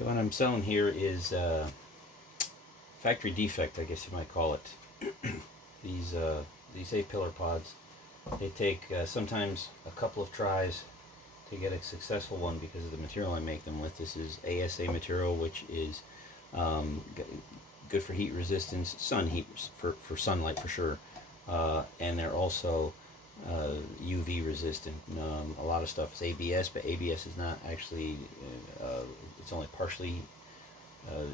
Okay, what I'm selling here is factory defect, I guess you might call it. these A-pillar pods, they take sometimes a couple of tries to get a successful one because of the material I make them with. This is ASA material, which is good for heat resistance, sun heat for sunlight for sure, and they're also UV resistant. A lot of stuff is ABS, but ABS is not actually, it's only partially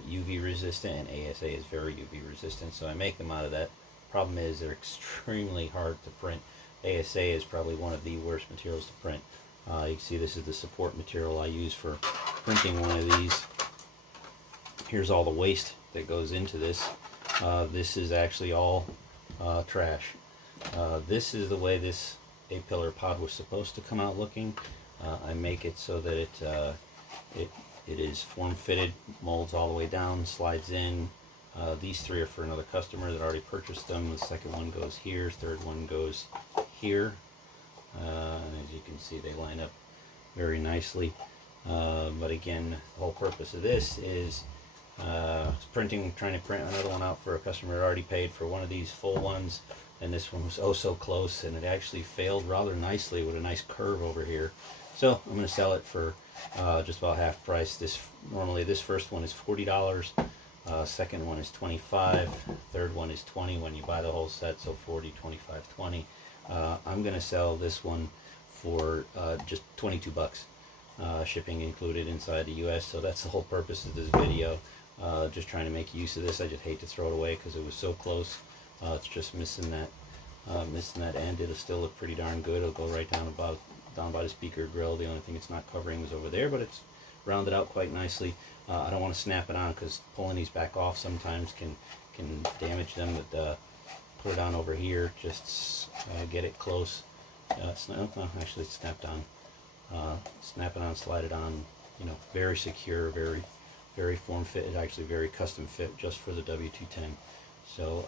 UV resistant, and ASA is very UV resistant, so I make them out of that. Problem is they're extremely hard to print. ASA is probably one of the worst materials to print. You can see this is the support material I use for printing one of these. Here's all the waste that goes into this. This is actually all trash. This is the way this A-pillar pod was supposed to come out looking. I make it so that it is form-fitted, molds all the way down, slides in. These three are for another customer that already purchased them. The second one goes here, third one goes here. As you can see, they line up very nicely. But again, the whole purpose of this is trying to print another one out for a customer that already paid for one of these full ones, and this one was oh so close, and it actually failed rather nicely with a nice curve over here. So I'm going to sell it for just about half price. Normally this first one is $40, second one is $25, third one is $20 when you buy the whole set, so $40, $25, $20. I'm going to sell this one for just 22 bucks, shipping included inside the US. So that's the whole purpose of this video. Just trying to make use of this. I just hate to throw it away because it was so close. It's just missing that end. It'll still look pretty darn good. It'll go right down by the speaker grill. The only thing it's not covering is over there, but it's rounded out quite nicely. I don't want to snap it on because pulling these back off sometimes can damage them. But put it on over here. Just get it close. Actually, it's snapped on. Snap it on, slide it on. You know, very secure, very form fitted, actually very custom fit just for the W210. So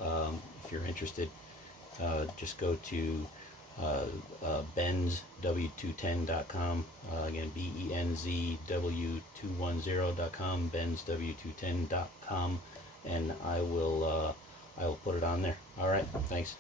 if you're interested, just go to benzw210.com. Again, benzw210.com, benzw210.com, and I will put it on there. All right, thanks.